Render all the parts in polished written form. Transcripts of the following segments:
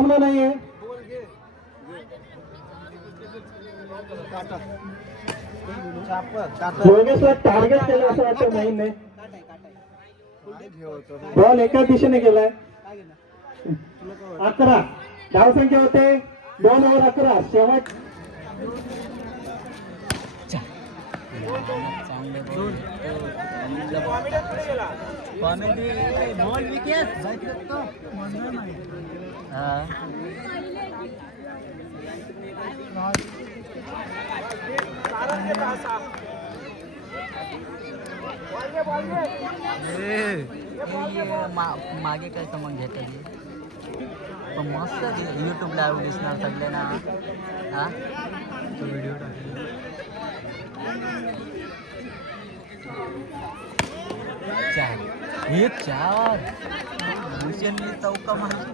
सामना नाहीये. योगेशला टार्गेट केलं असं वाटतं मोहितने. बॉल एका दिशेने गेलाय. 11 धावसंख्या होते 2 ओव्हर 11. शेवट मागे काय मग घेता पण मस्त यूट्यूब लाईव्ह दिसणार सगळे ना. हा व्हिडिओ टाकले 4 भूषणने चौका मारला.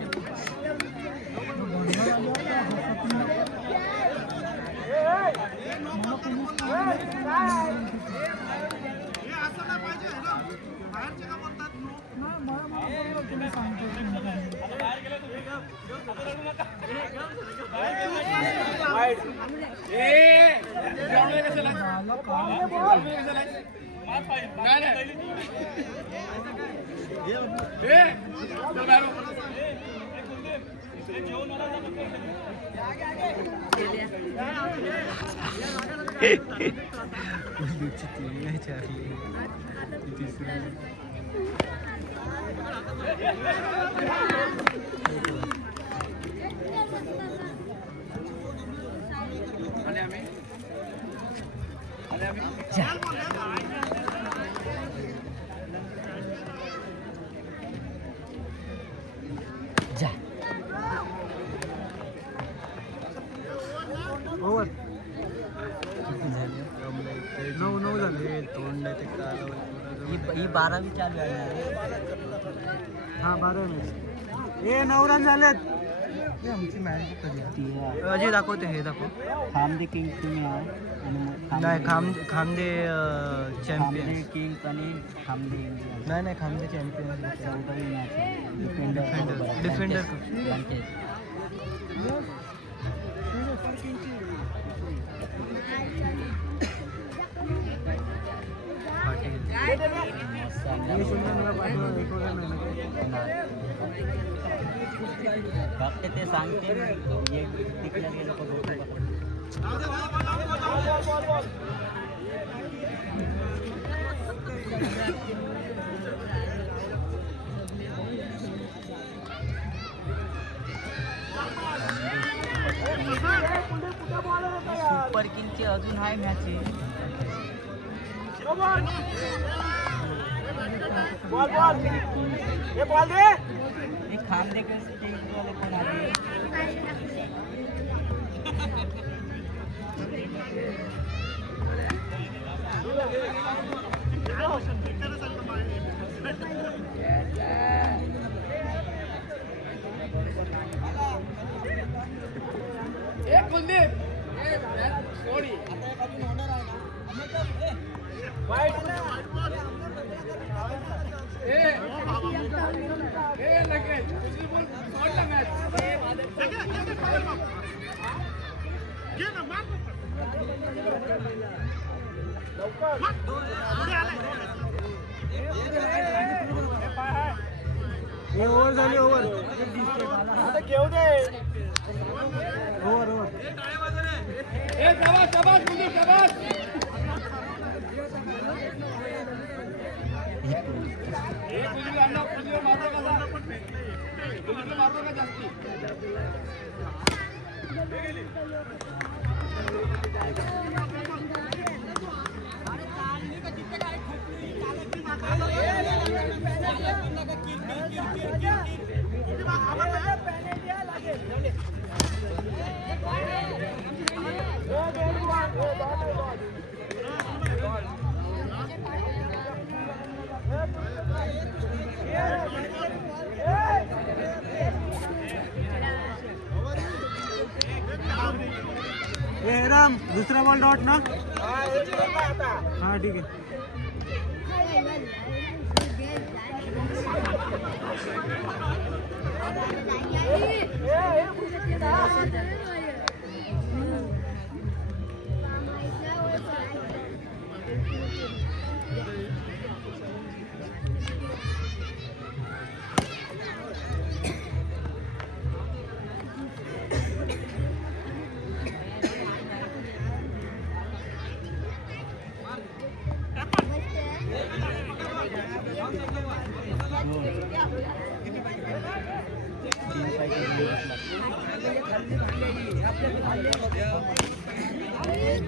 ही 12वी चालू आहे. हा 12 मॅच. हे 9 रन झालेत. आमची मॅच कधी अजय दाखवते. हे दाखव. खामदे किंग तुम्ही नाही खामदे चॅम्पियन किंग आणि खामदे नाही खामदे चॅम्पियन. 14वी मॅच डिफेंडर फक्त ते सांगते तिकडे गेलं सुपर किंगची अजून आहे मॅच. खामदे कोण आले. ओव्हर झाली. ओव्हर आता घेऊ दे. ओव्हर राम दुसरा बॉल डॉट ना. हाँ ठीक है.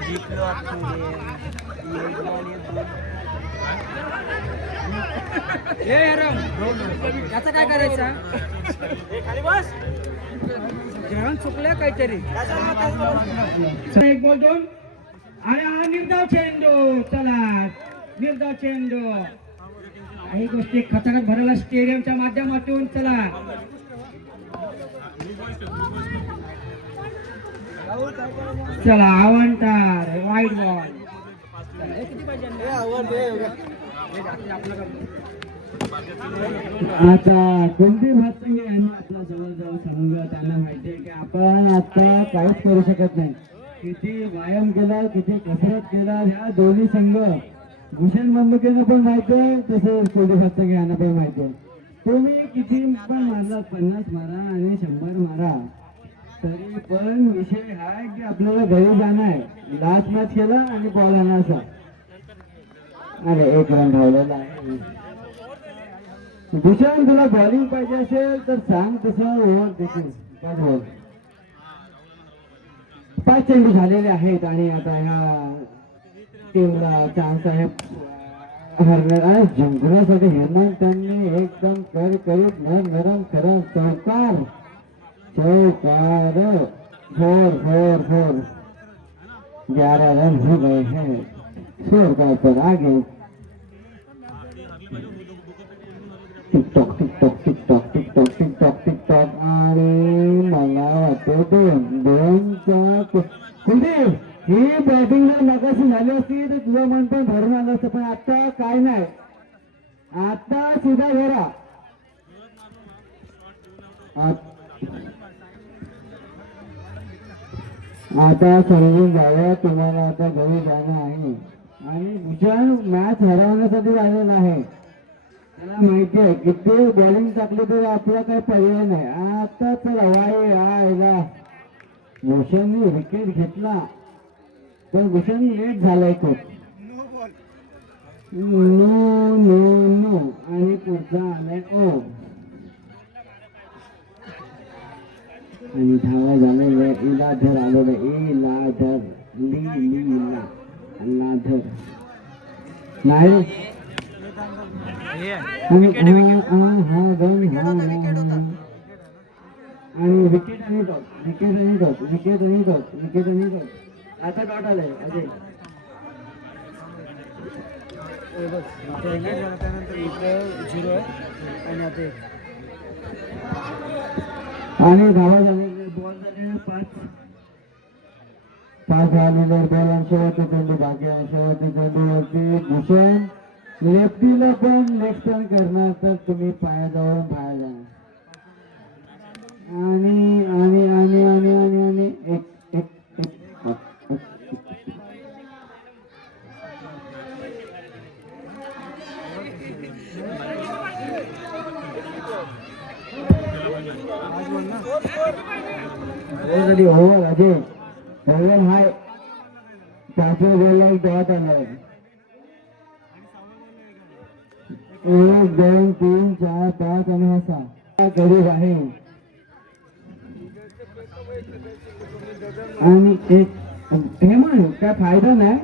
जिंकलो याचा काय करायचा ग्रहण चुकलं काहीतरी एक बोल दोन आणि हा निर्धाव चेंडू चला निर्धाव चेंडू काही गोष्टी खतरनाक भरला स्टेडियमच्या माध्यमातून चला चला अवंतार वाईट बॉल आता कोणती भातंगे यांनी आपला जवळजवळ संघ त्यांना माहिती आहे की आपण आता काहीच करू शकत नाही किती व्यायाम केला किती कसरत केला ह्या दोन्ही संघ भूषण बंबकेनं पण माहिती आहे तसंच कोणती भातंगे यांना पण माहिती आहे तुम्ही किती पण मारला 50 मारा आणि 100 मारा तरी पण विषय हा आहे की आपल्याला घरी जाणं आहे लास्ट मॅच केला आणि बॉल आणायचा अरे 1 रन राहिलेला आहे भूषण तुला बॉलिंग पाहिजे असेल तर सांग तसं ओव्हर देखील 5 चेंडू झालेले आहेत आणि आता ह्या टीमला चान्स आहे हरण्याला जिंकण्यासाठी हेमंतांनी एकदम करीत नरम खरं चौकार 4 11 रन हो गए हैं स्कोर का ऊपर आगे टिकटॉक आणि मला वाटतं दोनच्या कुलदीप ही बॅटिंग जर मगाशी झाली असती तर तुझं मन पण भरून आलं असतं पण आता काय नाही आता सीधा घरा आता समजून जावं तुम्हाला आता घरी जाणं आहे आणि भूषण मॅच हरवण्यासाठी झालेला आहे त्याला माहिती आहे किती बॉलिंग टाकली तरी आपला काही पर्याय नाही आता चला आयला भूषणने विकेट घेतला पण भूषण लेट झालाय खूप नो आणि पुढचा आलाय ओ आणि धावा झालेलं इलाधर आलेलं इलाधर लाधर नाही आणि विकेट आणि डॉट आता डॉट आलाय अजय त्यानंतर इकडं 0 आहे आणि आता 1 आणि धावा झालेले बॉल झालेले 5 झालेले बॉल आणि शेवटची चेंडू बाकी आहे शेवटची चेंडूवरती भूषण लेफ्टीला पण नेक्स्ट टर्न करणार तर तुम्ही पायाजवळून बाहेर जाणार आणि आणि आणि आणि आणि आणि एक ऑलरेडी ओव्हर अजय ओव्हर हाय 5व्या बॉलला एक डॉट आलाय 1 2 3 4 5 आणि हा 6 गरीब आहे आणि एक हेमंत काय फायदा नाही